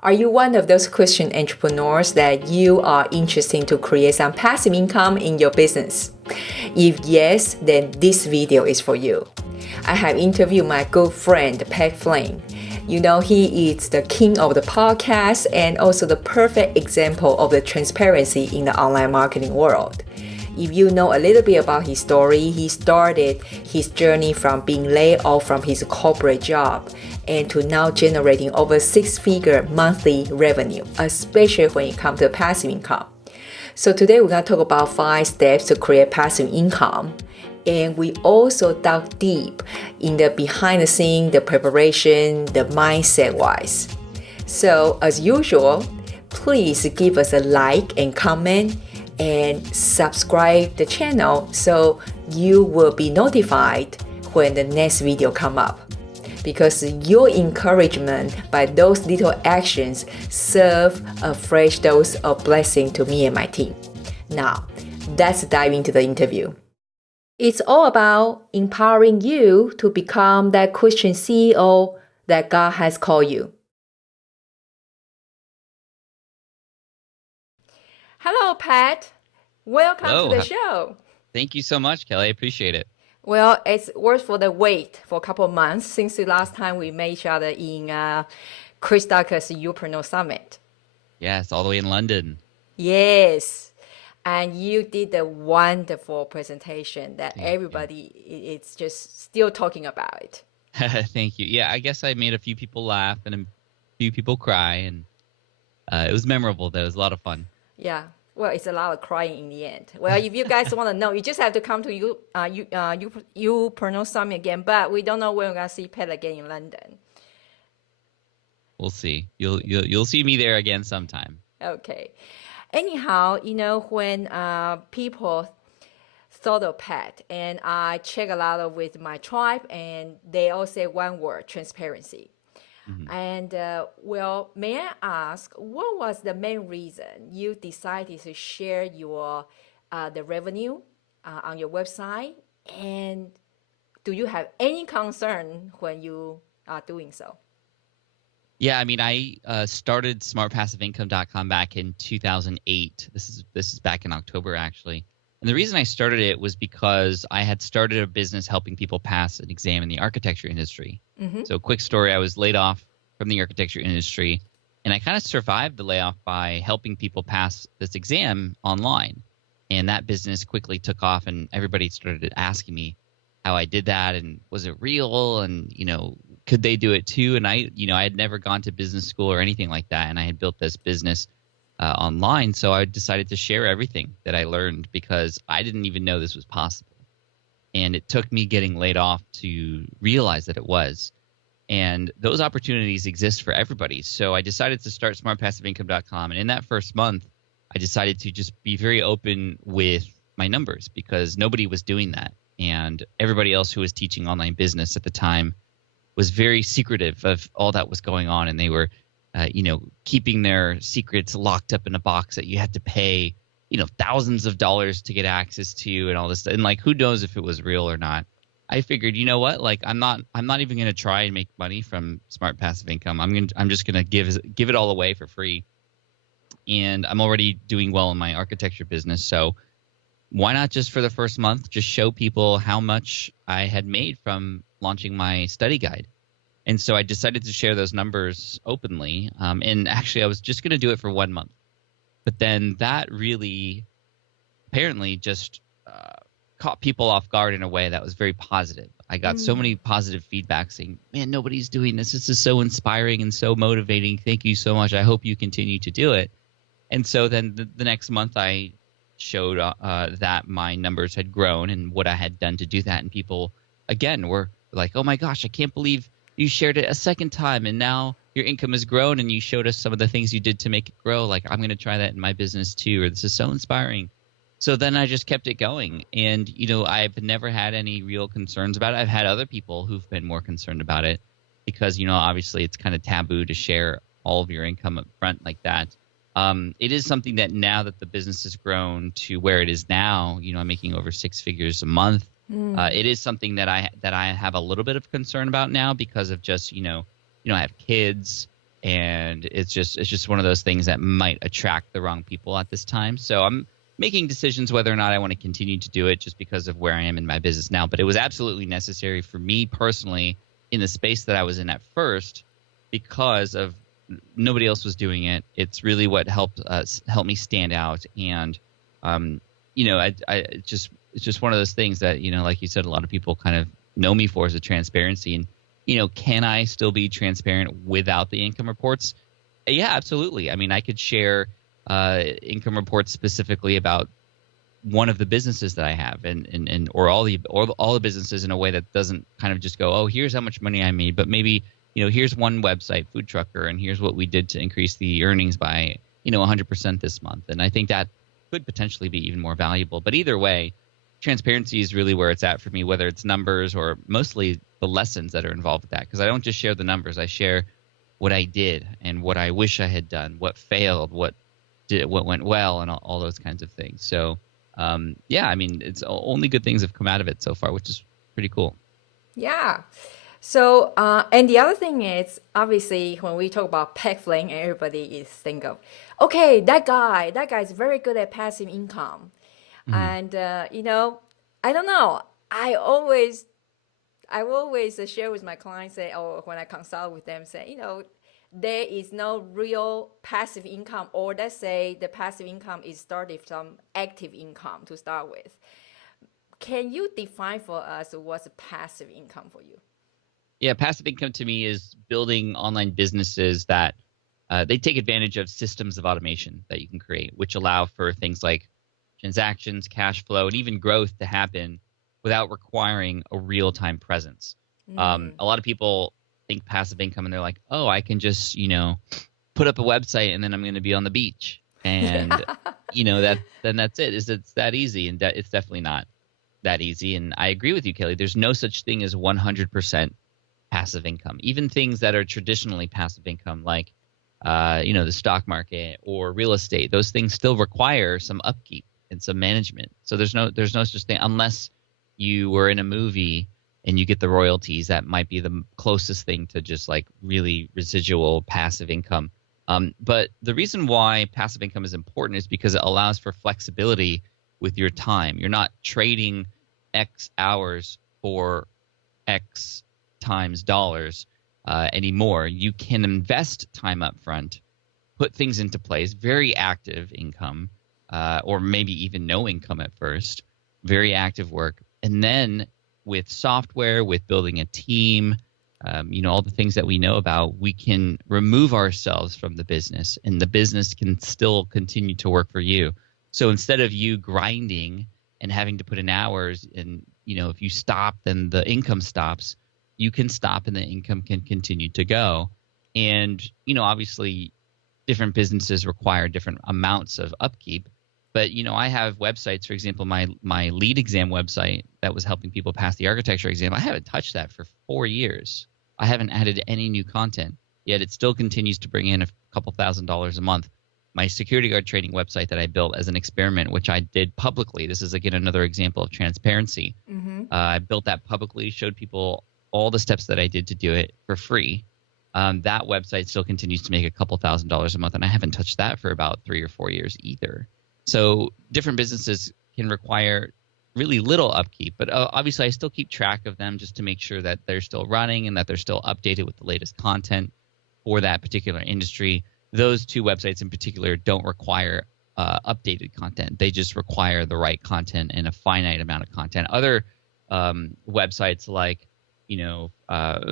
Are you one of those Christian entrepreneurs that you are interested to create some passive income in your business? If yes, then this video is for you. I have interviewed my good friend, Pat Flynn. You know, he is the king of the podcast and also the perfect example of the transparency in the online marketing world. If you know a little bit about his story, he started his journey from being laid off from his corporate job and to now generating over six-figure monthly revenue, especially when it comes to passive income. So today we're going to talk about 5 steps to create passive income. And we also dug deep in the behind the scene, the preparation, the mindset wise. So as usual, please give us a like and comment and subscribe the channel so you will be notified when the next video come up. Because your encouragement by those little actions serve a fresh dose of blessing to me and my team. Now, let's dive into the interview. It's all about empowering you to become that Christian CEO that God has called you. Hello, Pat. Welcome to the show. Thank you so much, Kelly. I appreciate it. Well, it's worth for the wait for a couple of months since the last time we met each other in Chris Ducker's Upreneur Summit. Yes, all the way in London. Yes. And you did a wonderful presentation that everybody is just still talking about it. Thank you. Yeah, I guess I made a few people laugh and a few people cry, and it was memorable, though. It was a lot of fun. Yeah. Well, it's a lot of crying in the end. Well, if you guys want to know, you just have to come to Upreneur Summit again. But we don't know when we're gonna see Pat again in London. We'll see. You'll see me there again sometime. Okay. Anyhow, you know, when people thought of Pat, and I check a lot of with my tribe, and they all say one word: transparency. Mm-hmm. And well, may I ask, what was the main reason you decided to share your the revenue on your website? And do you have any concern when you are doing so? Yeah, I mean, I started smartpassiveincome.com back in 2008. This is back in October, actually. And the reason I started it was because I had started a business helping people pass an exam in the architecture industry. Mm-hmm. So quick story, I was laid off from the architecture industry, and I kind of survived the layoff by helping people pass this exam online. And that business quickly took off, and everybody started asking me how I did that, and was it real, and, you know, could they do it too? And I had never gone to business school or anything like that, and I had built this business online, so I decided to share everything that I learned because I didn't even know this was possible. And it took me getting laid off to realize that it was. And those opportunities exist for everybody. So I decided to start smartpassiveincome.com. And in that first month, I decided to just be very open with my numbers because nobody was doing that. And everybody else who was teaching online business at the time was very secretive of all that was going on. And they were keeping their secrets locked up in a box that you had to pay, thousands of dollars to get access to and all this stuff. And like, who knows if it was real or not? I figured, you know what? Like, I'm not even going to try and make money from Smart Passive Income. I'm just going to give it all away for free. And I'm already doing well in my architecture business. So why not just for the first month, just show people how much I had made from launching my study guide. And so I decided to share those numbers openly. And actually, I was just going to do it for 1 month. But then that really apparently just caught people off guard in a way that was very positive. I got so many positive feedback saying, man, nobody's doing this. This is so inspiring and so motivating. Thank you so much. I hope you continue to do it. And so then the next month I showed that my numbers had grown and what I had done to do that. And people, again, were like, oh my gosh, I can't believe you shared it a second time and now your income has grown and you showed us some of the things you did to make it grow. Like, I'm going to try that in my business too, or this is so inspiring. So then I just kept it going. And, I've never had any real concerns about it. I've had other people who've been more concerned about it because, obviously it's kind of taboo to share all of your income up front like that. It is something that now that the business has grown to where it is now, I'm making over 6 figures a month. It is something that I have a little bit of concern about now because of just, I have kids and it's just one of those things that might attract the wrong people at this time. So I'm making decisions whether or not I want to continue to do it just because of where I am in my business now. But it was absolutely necessary for me personally in the space that I was in at first because of nobody else was doing it. It's really what helped me stand out. And it's just one of those things that, like you said, a lot of people kind of know me for is the transparency. And can I still be transparent without the income reports? Yeah, absolutely. I mean, I could share income reports specifically about one of the businesses that I have, or all the businesses in a way that doesn't kind of just go, oh, here's how much money I made, but maybe here's one website, Food Trucker, and here's what we did to increase the earnings by 100% this month. And I think that could potentially be even more valuable. But either way, transparency is really where it's at for me, whether it's numbers or mostly the lessons that are involved with that. Because I don't just share the numbers, I share what I did and what I wish I had done, what failed, what went well, and all those kinds of things. So I mean, it's only good things have come out of it so far, which is pretty cool. Yeah. So, and the other thing is, obviously, when we talk about Pat Flynn, everybody is think of, okay, that guy is very good at passive income. And, I don't know. I always share with my clients, say, or when I consult with them, say, there is no real passive income, or let's say the passive income is started from active income to start with. Can you define for us what's passive income for you? Yeah, passive income to me is building online businesses that they take advantage of systems of automation that you can create, which allow for things like transactions, cash flow, and even growth to happen without requiring a real-time presence. A lot of people think passive income and they're like, oh, I can just, put up a website and then I'm going to be on the beach. And, then that's it. It's that easy. And it's definitely not that easy. And I agree with you, Kelly. There's no such thing as 100% passive income. Even things that are traditionally passive income, like, the stock market or real estate, those things still require some upkeep and some management. So there's no such thing unless you were in a movie and you get the royalties. That might be the closest thing to just like really residual passive income. But the reason why passive income is important is because it allows for flexibility with your time. You're not trading X hours for X times dollars anymore. You can invest time up front, put things into place, very active income, or maybe even no income at first, very active work. And then with software, with building a team, all the things that we know about, we can remove ourselves from the business and the business can still continue to work for you. So instead of you grinding and having to put in hours and, if you stop, then the income stops, you can stop and the income can continue to go. And, obviously different businesses require different amounts of upkeep. But, I have websites, for example, my lead exam website that was helping people pass the architecture exam. I haven't touched that for 4 years. I haven't added any new content, yet it still continues to bring in a couple $1,000s a month. My security guard training website that I built as an experiment, which I did publicly. This is, again, another example of transparency. I built that publicly, showed people all the steps that I did to do it for free. That website still continues to make a couple $1,000s a month, and I haven't touched that for about 3 or 4 years either. So different businesses can require really little upkeep, but obviously I still keep track of them just to make sure that they're still running and that they're still updated with the latest content for that particular industry. Those two websites in particular don't require updated content. They just require the right content and a finite amount of content. Other websites like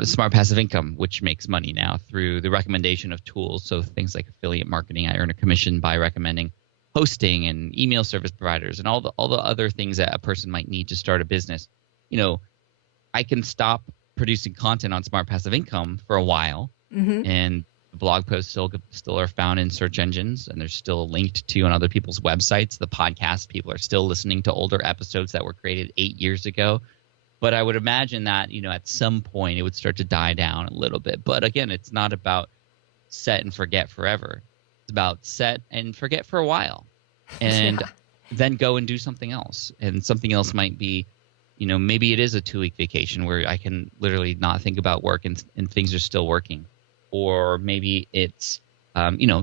Smart Passive Income, which makes money now through the recommendation of tools. So things like affiliate marketing, I earn a commission by recommending hosting and email service providers and all the other things that a person might need to start a business. I can stop producing content on Smart Passive Income for a while, and the blog posts still are found in search engines, and they're still linked to on other people's websites. The podcast, people are still listening to older episodes that were created 8 years ago. But I would imagine that, at some point it would start to die down a little bit. But again, it's not about set and forget forever. It's about set and forget for a while and then go and do something else. And something else might be, maybe it is a 2-week vacation where I can literally not think about work and things are still working. or maybe it's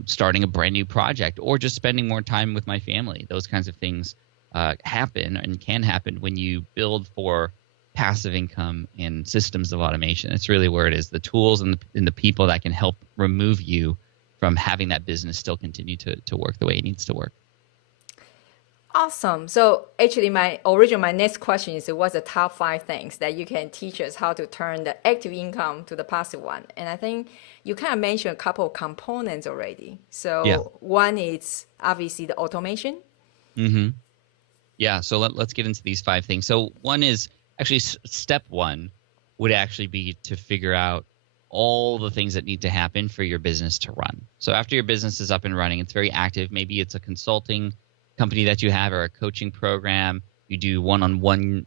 starting a brand new project, or just spending more time with my family. Those kinds of things happen and can happen when you build for passive income and systems of automation. It's really where it is, the tools and the people that can help remove you from having that business still continue to work the way it needs to work. Awesome. So actually my next question is, what's the top 5 things that you can teach us how to turn the active income to the passive one? And I think you kind of mentioned a couple of components already. So one is obviously the automation. Mm-hmm. Yeah. So let's get into these 5 things. So one is actually step 1 would actually be to figure out all the things that need to happen for your business to run. So after your business is up and running, it's very active. Maybe it's a consulting company that you have, or a coaching program. You do one-on-one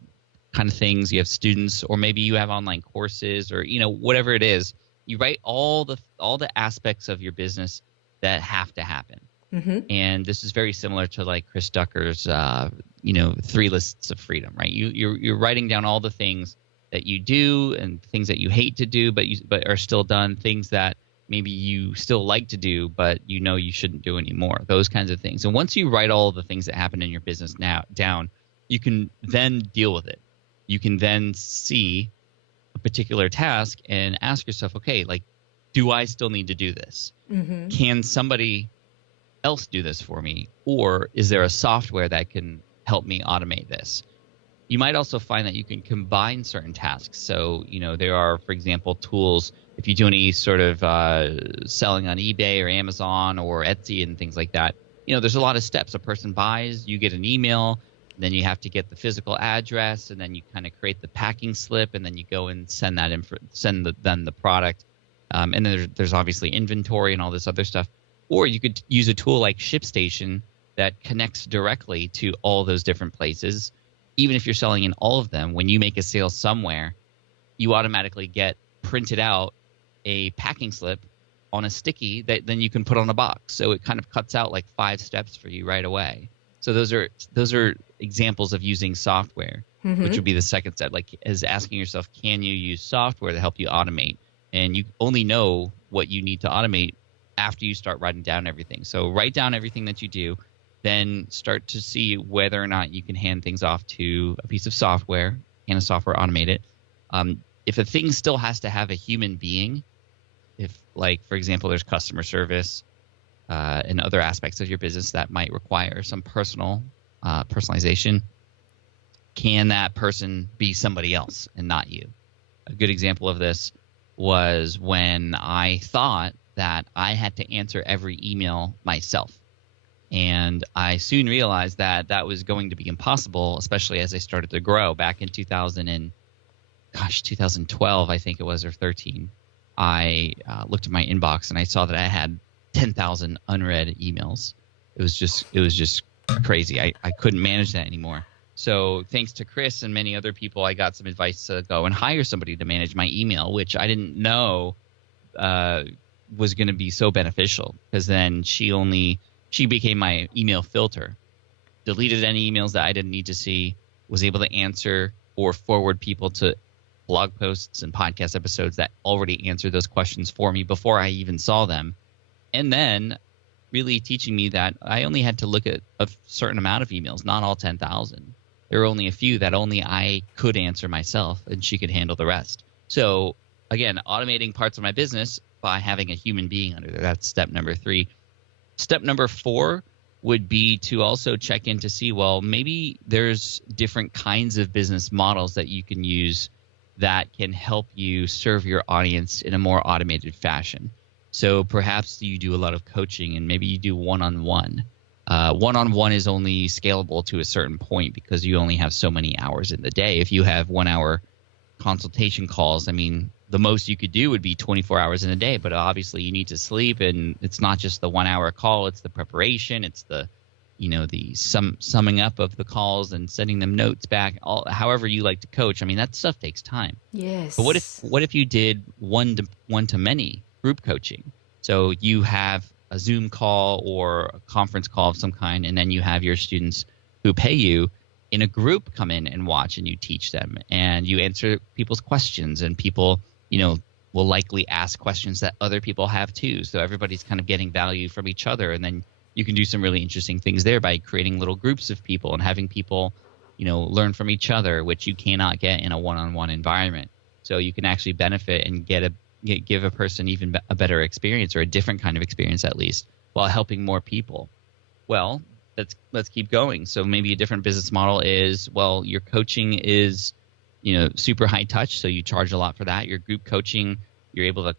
kind of things. You have students, or maybe you have online courses, or whatever it is. You write all the aspects of your business that have to happen. Mm-hmm. And this is very similar to like Chris Ducker's 3 lists of freedom, right? You're writing down all the things that you do and things that you hate to do, but are still done. Things that maybe you still like to do, but you shouldn't do anymore. Those kinds of things. And once you write all of the things that happen in your business down, you can then deal with it. You can then see a particular task and ask yourself, okay, like, do I still need to do this? Mm-hmm. Can somebody else do this for me? Or is there a software that can help me automate this? You might also find that you can combine certain tasks. So, there are, for example, tools. If you do any sort of selling on eBay or Amazon or Etsy and things like that, there's a lot of steps. A person buys, you get an email, then you have to get the physical address, and then you kind of create the packing slip, and then you go and send them the product. And then there's obviously inventory and all this other stuff. Or you could use a tool like ShipStation that connects directly to all those different places. Even if you're selling in all of them, when you make a sale somewhere, you automatically get printed out a packing slip on a sticky that then you can put on a box. So it kind of cuts out like 5 steps for you right away. So those are examples of using software, mm-hmm. which would be the second step, like is asking yourself, can you use software to help you automate? And you only know what you need to automate after you start writing down everything. So write down everything that you do. Then start to see whether or not you can hand things off to a piece of software, and a software automate it. If a thing still has to have a human being, if, like, for example, there's customer service and other aspects of your business that might require some personalization, can that person be somebody else and not you? A good example of this was when I thought that I had to answer every email myself. And I soon realized that that was going to be impossible, especially as I started to grow. Back in 2012, I think it was, or 13, I looked at my inbox and I saw that I had 10,000 unread emails. It was just crazy. I couldn't manage that anymore. So thanks to Chris and many other people, I got some advice to go and hire somebody to manage my email, which I didn't know was going to be so beneficial, because then she became my email filter, deleted any emails that I didn't need to see, was able to answer or forward people to blog posts and podcast episodes that already answered those questions for me before I even saw them. And then really teaching me that I only had to look at a certain amount of emails, not all 10,000. There were only a few that only I could answer myself, and she could handle the rest. So again, automating parts of my business by having a human being under there. That's step number 3. Step number 4 would be to also check in to see, well, maybe there's different kinds of business models that you can use that can help you serve your audience in a more automated fashion. So perhaps you do a lot of coaching, and maybe you do one-on-one. One-on-one is only scalable to a certain point because you only have so many hours in the day. If you have 1-hour consultation calls, I mean, the most you could do would be 24 hours in a day, but obviously you need to sleep, and it's not just the 1-hour call, it's the preparation, it's the summing up of the calls and sending them notes back, however you like to coach. I mean, that stuff takes time. Yes. But what if you did one-to-many group coaching? So you have a Zoom call or a conference call of some kind, and then you have your students who pay you in a group come in and watch, and you teach them, and you answer people's questions, and people, will will likely ask questions that other people have too. So everybody's kind of getting value from each other. And then you can do some really interesting things there by creating little groups of people and having people, learn from each other, which you cannot get in a one-on-one environment. So you can actually benefit and give a person even a better experience, or a different kind of experience at least, while helping more people. Well, let's keep going. So maybe a different business model is, well, your coaching is, super high touch, so you charge a lot for that. Your group coaching, you're able to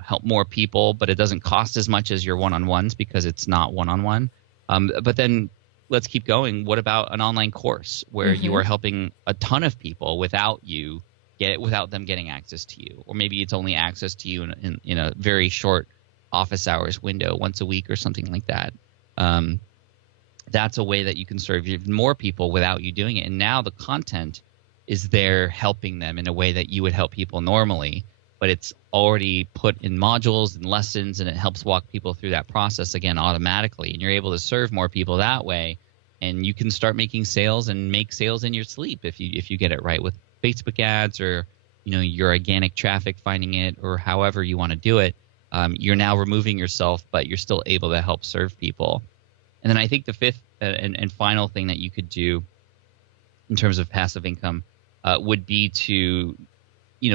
help more people, but it doesn't cost as much as your one-on-ones because it's not one-on-one. But then let's keep going. What about an online course where you are helping a ton of people without them getting access to you? Or maybe it's only access to you in a very short office hours window once a week or something like that. That's a way that you can serve even more people without you doing it. And now the content is there helping them in a way that you would help people normally, but it's already put in modules and lessons, and it helps walk people through that process again automatically. And you're able to serve more people that way, and you can start making sales and make sales in your sleep if you get it right with Facebook ads, or your organic traffic, finding it, or however you want to do it. You're now removing yourself, but you're still able to help serve people. And then I think the fifth and final thing that you could do in terms of passive income would be to,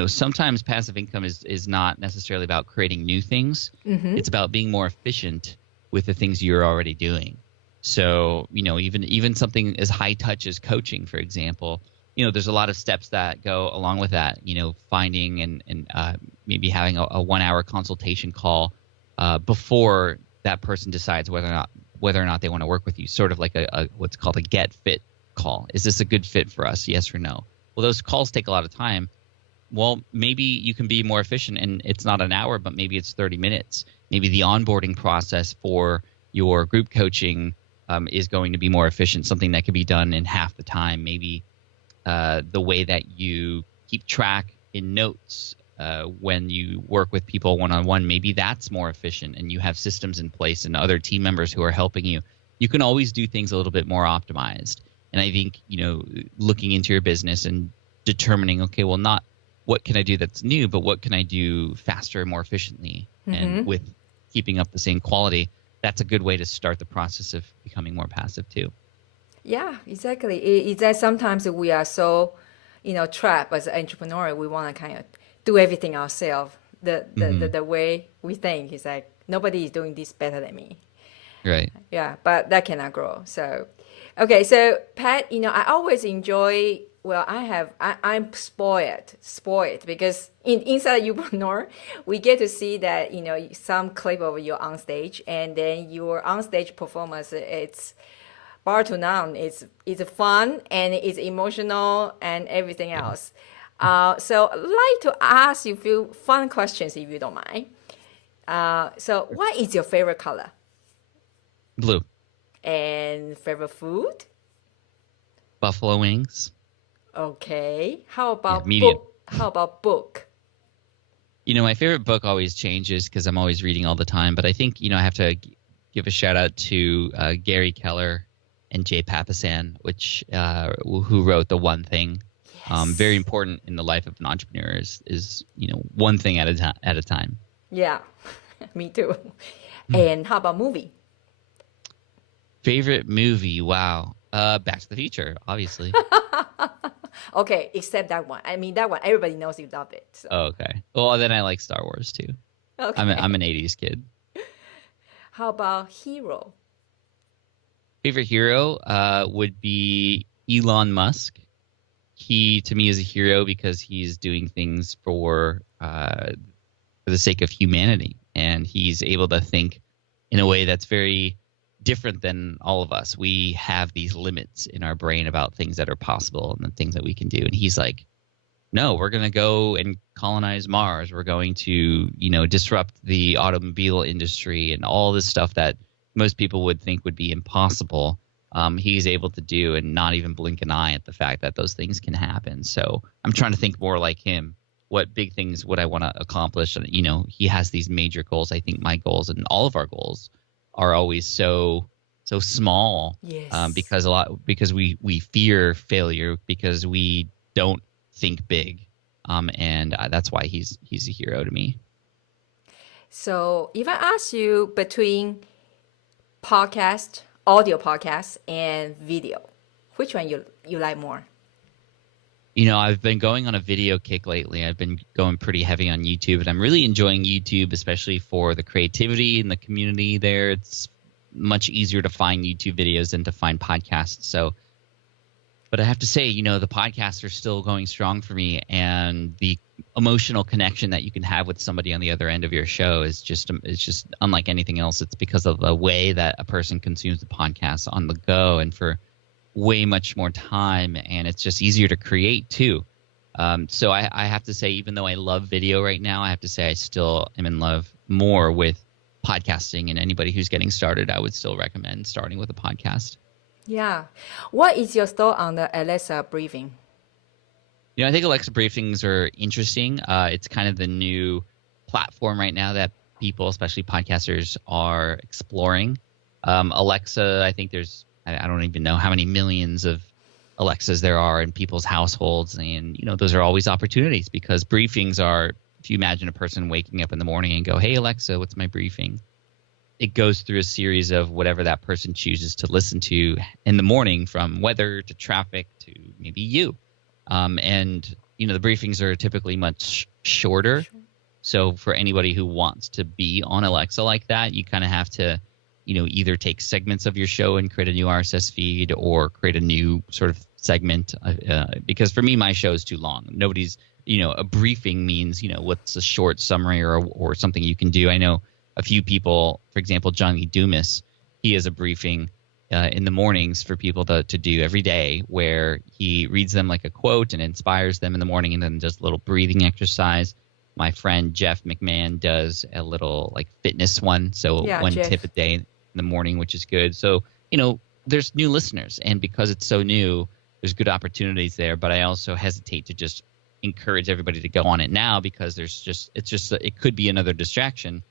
sometimes passive income is not necessarily about creating new things. It's about being more efficient with the things you're already doing. So, even something as high touch as coaching, for example, there's a lot of steps that go along with that, finding and maybe having a 1 hour consultation call before that person decides whether or not they want to work with you, sort of like a what's called a get fit call. Is this a good fit for us? Yes or no? Well, those calls take a lot of time. Well, maybe you can be more efficient, and it's not an hour, but maybe it's 30 minutes. Maybe the onboarding process for your group coaching is going to be more efficient, something that could be done in half the time. Maybe the way that you keep track in notes when you work with people one-on-one, maybe that's more efficient, and you have systems in place and other team members who are helping you. You can always do things a little bit more optimized. And I think, looking into your business and determining, okay, well, not what can I do that's new, but what can I do faster and more efficiently and with keeping up the same quality. That's a good way to start the process of becoming more passive too. Yeah, exactly. It's that sometimes we are so, trapped as an entrepreneur. We want to kind of do everything ourselves. The way we think is like, nobody is doing this better than me. Right. Yeah, but that cannot grow. So, okay. So Pat, I always enjoy. Well, I'm spoiled because inside Upreneur, we get to see that some clip of you on stage, and then your on stage performance. It's bar to none. It's fun and it's emotional and everything else. So I'd like to ask you a few fun questions if you don't mind. So what is your favorite color? Blue. And favorite food? Buffalo wings. Okay. How about medium. book? How about book? My favorite book always changes because I'm always reading all the time. But I think, I have to give a shout out to Gary Keller and Jay Papasan, who wrote The One Thing. Yes. Very important in the life of an entrepreneur is one thing at a time. Yeah, me too. And how about movie? Favorite movie? Wow. Back to the Future, obviously. Okay, except that one. I mean, that one, everybody knows you love it. So. Oh, okay. Well, then I like Star Wars too. Okay. I'm an 80s kid. How about hero? Favorite hero would be Elon Musk. He, to me, is a hero because he's doing things for the sake of humanity. And he's able to think in a way that's very different than all of us. We have these limits in our brain about things that are possible and the things that we can do. And he's like, no, we're going to go and colonize Mars. We're going to, disrupt the automobile industry and all this stuff that most people would think would be impossible. He's able to do and not even blink an eye at the fact that those things can happen. So I'm trying to think more like him. What big things would I want to accomplish? And, he has these major goals. I think my goals and all of our goals are always so small. Yes. Because we fear failure because we don't think big. and that's why he's a hero to me. So if I ask you between podcast, audio podcast, and video, which one you like more? I've been going on a video kick lately. I've been going pretty heavy on YouTube, and I'm really enjoying YouTube, especially for the creativity and the community there. It's much easier to find YouTube videos than to find podcasts. So, but I have to say, the podcasts are still going strong for me, and the emotional connection that you can have with somebody on the other end of your show is just unlike anything else. It's because of the way that a person consumes the podcast on the go and for way much more time, and it's just easier to create too. So I have to say, even though I love video right now, I have to say I still am in love more with podcasting, and anybody who's getting started, I would still recommend starting with a podcast. Yeah. What is your thought on the Alexa briefing? I think Alexa briefings are interesting. It's kind of the new platform right now that people, especially podcasters, are exploring. Alexa, I think I don't even know how many millions of Alexas there are in people's households. And, those are always opportunities, because briefings are, if you imagine a person waking up in the morning and go, "Hey, Alexa, what's my briefing?" It goes through a series of whatever that person chooses to listen to in the morning, from weather to traffic to maybe you. And, the briefings are typically much shorter. So for anybody who wants to be on Alexa like that, you kind of have to, either take segments of your show and create a new RSS feed, or create a new sort of segment. Because for me, my show is too long. Nobody's, a briefing means, what's a short summary or something you can do. I know a few people, for example, Johnny Dumas, he has a briefing in the mornings for people to do every day, where he reads them like a quote and inspires them in the morning, and then does a little breathing exercise. My friend Jeff McMahon does a little fitness one, so one Jeff. tip a day in the morning, which is good. So there's new listeners, and because it's so new, there's good opportunities there. But I also hesitate to just encourage everybody to go on it now, because it could be another distraction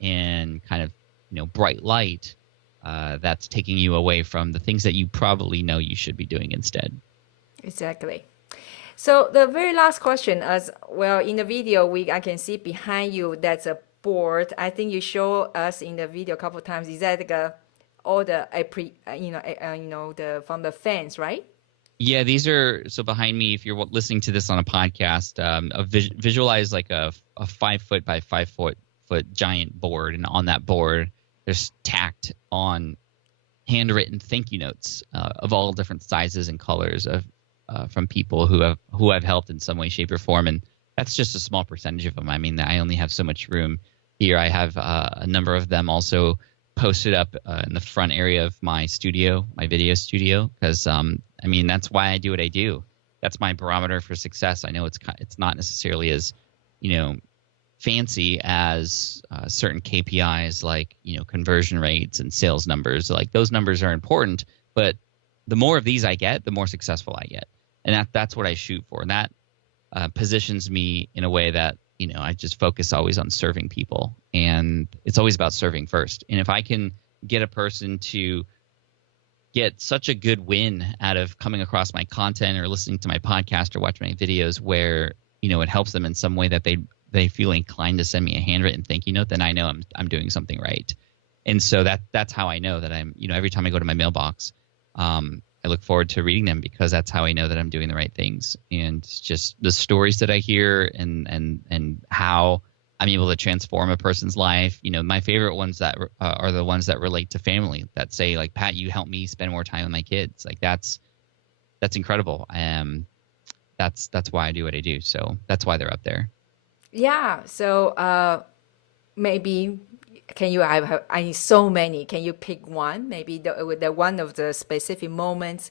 and kind of bright light that's taking you away from the things that you probably know you should be doing instead. Exactly. So the very last question, as well, in the video, I can see behind you that's a board. I think you show us in the video a couple of times. Is that all the from the fans, right? Yeah, these are, so behind me, if you're listening to this on a podcast, visualize like a 5 foot by 5 foot giant board, and on that board there's tacked on handwritten thank you notes of all different sizes and colors from people who I've helped in some way, shape, or form. And that's just a small percentage of them. I mean, I only have so much room here. I have a number of them also posted up in the front area of my studio, my video studio, because that's why I do what I do. That's my barometer for success. I know it's not necessarily as fancy as certain KPIs like conversion rates and sales numbers. Like, those numbers are important, but the more of these I get, the more successful I get, and that's what I shoot for. And that positions me in a way that I just focus always on serving people, and it's always about serving first. And if I can get a person to get such a good win out of coming across my content or listening to my podcast or watching my videos, where it helps them in some way that they feel inclined to send me a handwritten thank you note, then I know I'm doing something right. And so that's how I know that I'm every time I go to my mailbox, I look forward to reading them, because that's how I know that I'm doing the right things. And just the stories that I hear and how I'm able to transform a person's life. My favorite ones that are the ones that relate to family, that say like, "Pat, you helped me spend more time with my kids." Like, that's incredible. That's why I do what I do. So that's why they're up there. Yeah. So maybe I need so many. Can you pick one? Maybe the one of the specific moments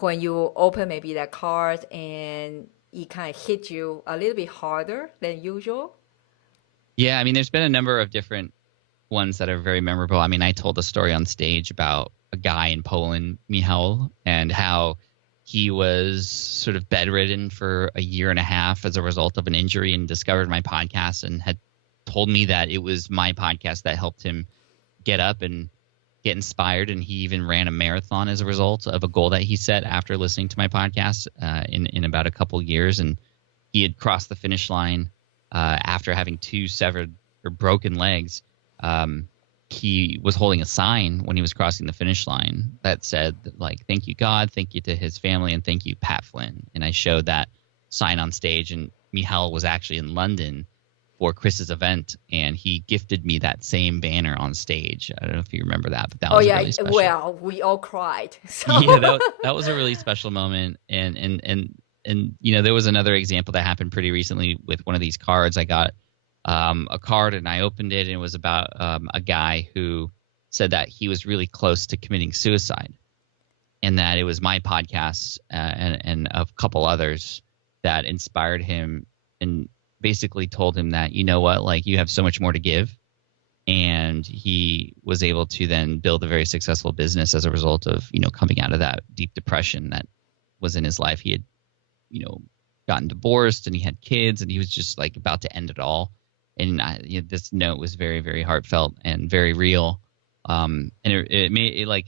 when you open maybe that card and it kind of hit you a little bit harder than usual. Yeah, there's been a number of different ones that are very memorable. I told a story on stage about a guy in Poland, Michał, and how he was sort of bedridden for a year and a half as a result of an injury, and discovered my podcast and had told me that it was my podcast that helped him get up and get inspired. And he even ran a marathon as a result of a goal that he set after listening to my podcast in about a couple years. And he had crossed the finish line after having 2 severed or broken legs. He was holding a sign when he was crossing the finish line that said, like, "Thank you, God, thank you to his family, and thank you, Pat Flynn." And I showed that sign on stage, and Michal was actually in London for Chris's event, and he gifted me that same banner on stage. I don't know if you remember that, but that was really special. Well, we all cried. So. Yeah, that was a really special moment. And there was another example that happened pretty recently with one of these cards. I got a card, and I opened it, and it was about a guy who said that he was really close to committing suicide, and that it was my podcast and a couple others that inspired him and basically told him that, you know what, like, you have so much more to give. And he was able to then build a very successful business as a result of, coming out of that deep depression that was in his life. He had, gotten divorced, and he had kids, and he was just like about to end it all. And this note was very, very heartfelt and very real. And it made it, like,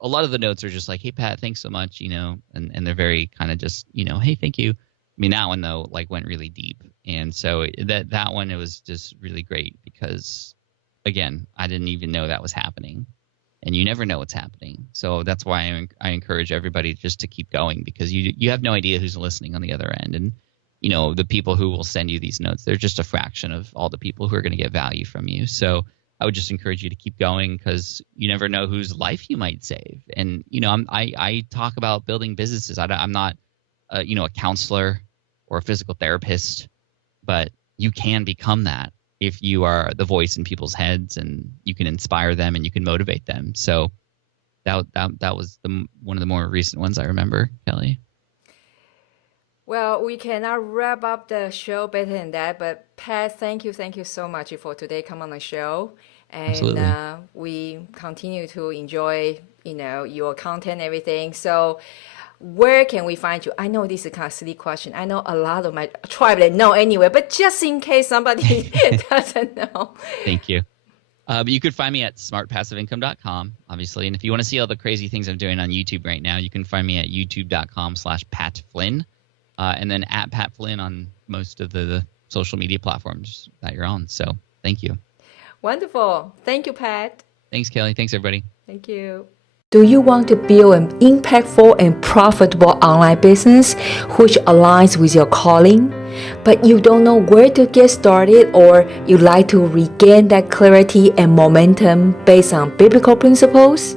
a lot of the notes are just like, "Hey, Pat, thanks so much," and they're very kind of just, "Hey, thank you." I mean, that one, though, like, went really deep. And so that one, it was just really great because, again, I didn't even know that was happening. And you never know what's happening. So that's why I encourage everybody just to keep going, because you have no idea who's listening on the other end. And, the people who will send you these notes, they're just a fraction of all the people who are going to get value from you. So I would just encourage you to keep going, because you never know whose life you might save. And, I talk about building businesses. I'm not, a counselor or a physical therapist, but you can become that if you are the voice in people's heads, and you can inspire them and you can motivate them. So that was one of the more recent ones I remember, Kelly. Well, we cannot wrap up the show better than that, but Pat, thank you so much for today. Come on the show, and we continue to enjoy, your content, everything. So, where can we find you? I know this is a kind of silly question. I know a lot of my tribe that know anyway, but just in case somebody doesn't know. Thank you. You could find me at smartpassiveincome.com, obviously. And if you want to see all the crazy things I'm doing on YouTube right now, you can find me at youtube.com/Pat Flynn. And then at Pat Flynn on most of the social media platforms that you're on. So thank you. Wonderful. Thank you, Pat. Thanks, Kelly. Thanks, everybody. Thank you. Do you want to build an impactful and profitable online business which aligns with your calling, but you don't know where to get started, or you'd like to regain that clarity and momentum based on biblical principles?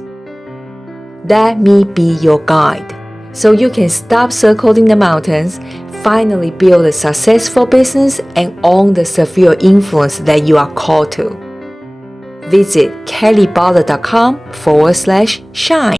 Let me be your guide, so you can stop circling the mountains, finally build a successful business, and own the sphere of influence that you are called to. Visit kellybother.com/shine.